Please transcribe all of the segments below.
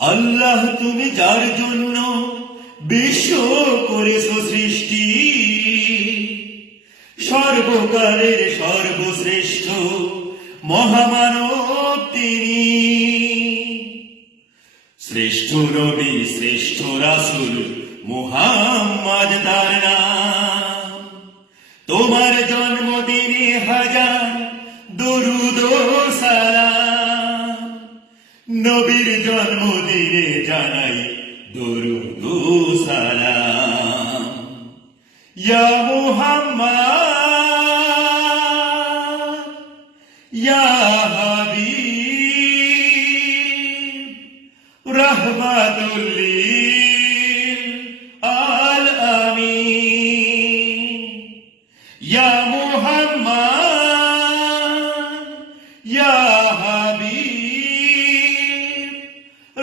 আল্লাহ তুমি যার জন্য বিশ্ব করেছ সৃষ্টি, সর্বকালের সর্বশ্রেষ্ঠ মহামানব তিনি। শ্রেষ্ঠ নবী শ্রেষ্ঠ রাসূল মুহাম্মদ তার নাম। তোমার জন্মদিনে হাজার দরুদ ও সালাম, নবীর জন্মদিনে জানাই দরুদ ও সালাম। ইয়া মুহাম্মদ ইয়া হাবিব রাহমাতুল লিল আলামিন। ইয়া মুহাম্মদ ইয়া হাবিব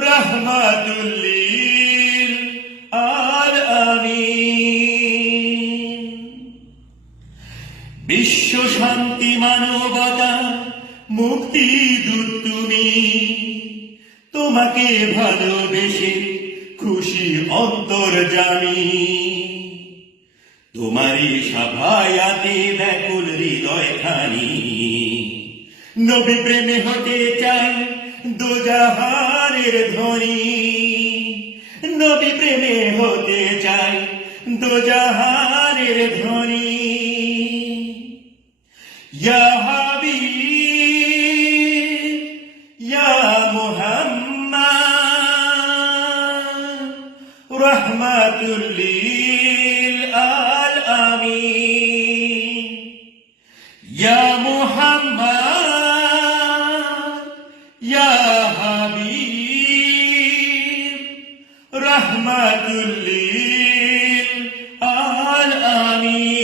রাহমাতুল লিল আলামিন। বিশ্ব শান্তি মানবতা মুক্তি দূত তুমি, তোমাকে ভালোবেসে খুশি অন্তর্যামী। তোমারই সাফায়াতে ব্যাকুল হৃদয় খানি, নবী প্রেমে হতে চাই দোজাহানের ধ্বনি। নবী প্রেমে হতে চাই দোজাহানের ধ্বনি। ইয়া হাবিব ইয়া মুহাম্মদ রাহমাতুল লিল আলামিন। ইয়া মুহাম্মদ ইয়া হাবিব রাহমাতুল লিল আলামিন।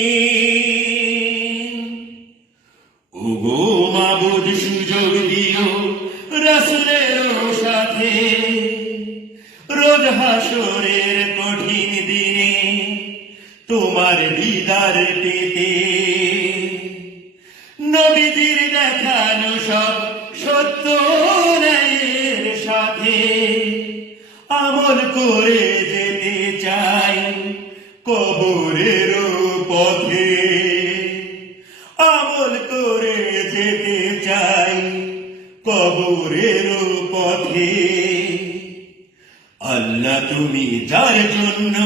ওগো মাবুদ সুযোগ দিও রাসূলের সাথে, রোজ হাসরের কঠিন দিনে তোমার দিদার পেতে। নবীজির দেখানো সব সত্য ন্যায়ের সাথে আমল করে যেতে চাই কবরের পথে। আমল করে যেতে চাই কবরের পথে। আল্লাহ তুমি যার জন্য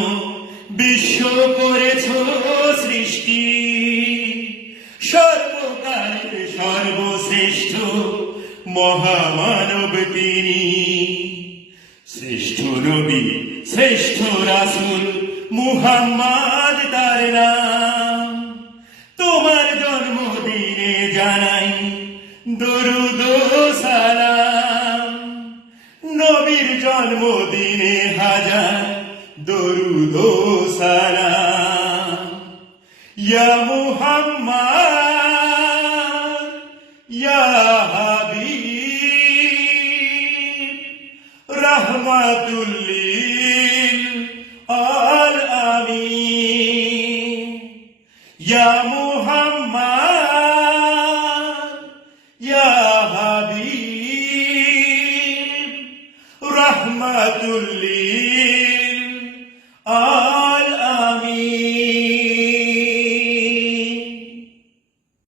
বিশ্ব করেছ সৃষ্টি, সর্বকালের সর্বশ্রেষ্ঠ মহামানব তিনি। শ্রেষ্ঠ নবী শ্রেষ্ঠ রাসূল মুহাম্মদ তার নাম। তোমার জন্মদিনে জানাই দরুদ ও সালাম, নবীর জন্মদিনে হাজার দরুদ ও সালাম। ইয়া মুহাম্মদ ইয়া হাবিব রাহমাতুল